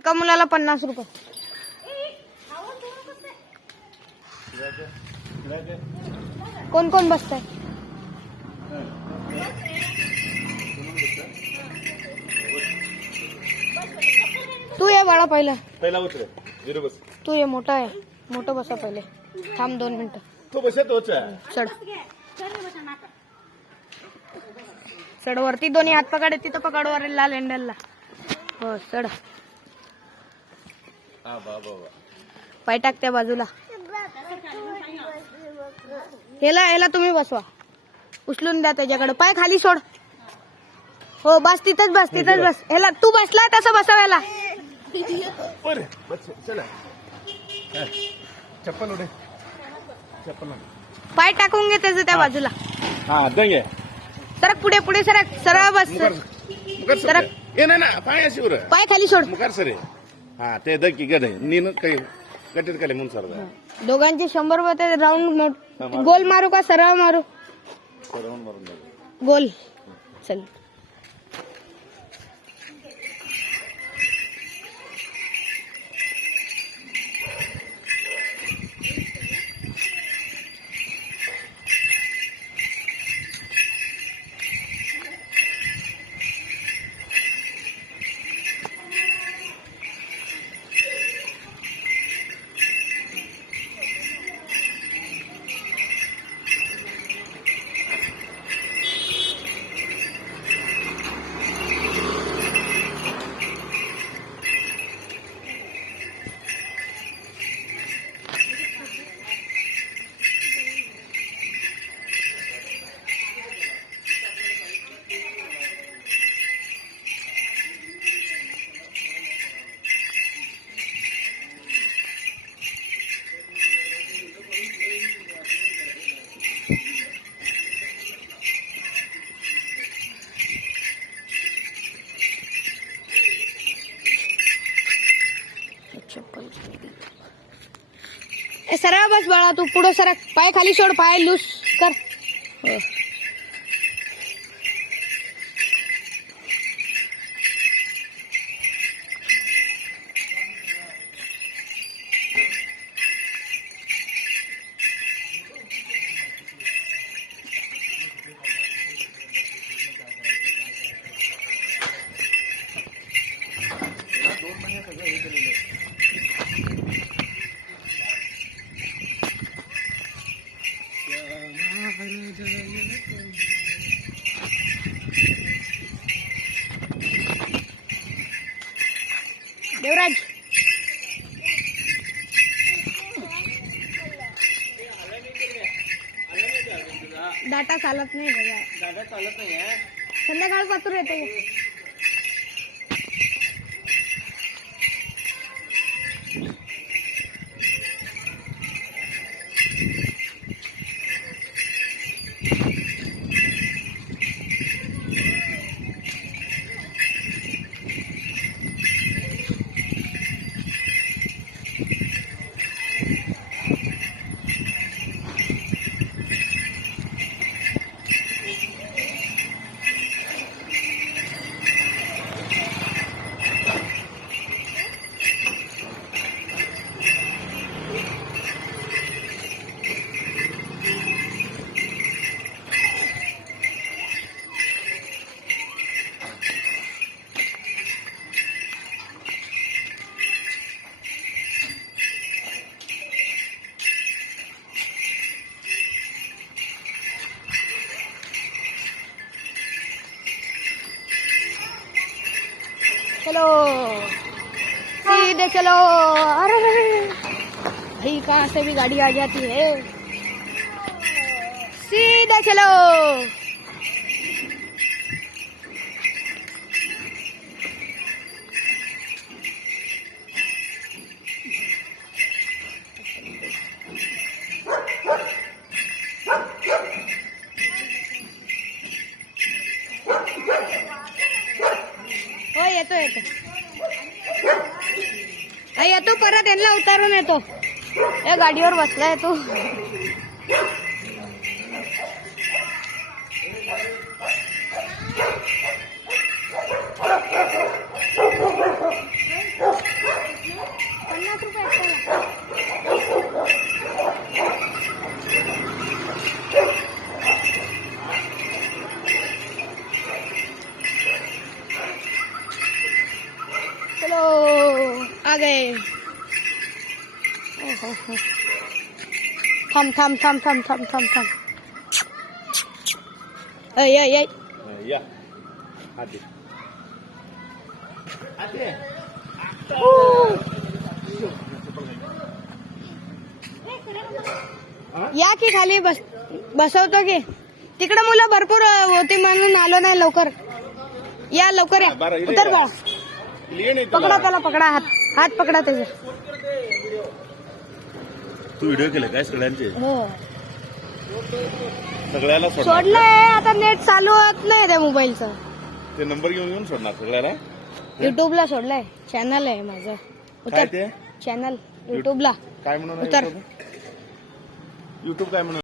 एका मुलाला 50 रुपये. कोण कोण बसताय? तू ये बाळा पहिला उतर झिरो बस. तू ये मोठा आहे मोठं बसा पहिले. थांब 2 मिनिटं. तो बसे तोच चढ चढ वरती दोन्ही हात पकड तिथं पकड वर लाल हँडलला. हो चढ. पाय टाक त्या बाजूला. ह्याला तुम्ही बसवा. उचलून द्या त्याच्याकडे. पाय खाली सोड. हो बस तिथंच बस ह्याला तू बसला तसं बसव ह्याला. चला चप्पल उडे चप्पल पाय टाकून घे त्याचं त्या बाजूला. हा दंगे सरक पुढे सरक. सरळ बस. सरक. ये ना पाय अशी उर पाय खाली सोड. मुकार सरे. हा ते दकी गड नीन काही गटीत काले म्हणून सर दोघांचे 100 रुपये. ते राऊंड गोल मारू का सरळ मारू? गोल. चल सरळ बस बाळा. तू पुढे सरक. पाय खाली सोड. पाय लूज कर. हो. देवराज डाटा चालत नाही. डाटा चालत नाही. संध्याकाळ पात्र येते. चलो सीधे चलो. अरे भाई कहाँ से भी गाड़ी आ जाती है. सीधे चलो. येतो येतो परत यांना उतारून येतो. या गाडीवर बसलाय तो. Oh, चलो आ गए. थांब थांब थांब थांब थांब थांब थांब. ऐ ऐ ऐ या आते आते या की खाली बसवतो की. तिकडे मुलं भरपूर होती म्हणून आलो नाही लवकर. या लवकर या. बरं, इकडे उतर या. बाळा. लिए नाही पकडा त्याला पकडा. हात पकडा त्याचे. तू व्हिडिओ केले काय सगळ्यांचे हो सगळ्याला सोडणार सोडलंय. आता नेट चालू होत नाही त्या मोबाईलचं. ते नंबर घेऊन येऊन सोडणार सगळ्याला युट्यूबला सोडलंय. चॅनल आहे माझं. काय उतर ते चॅनल युट्यूबला. काय म्हणून उतर. युट्यूब काय म्हणून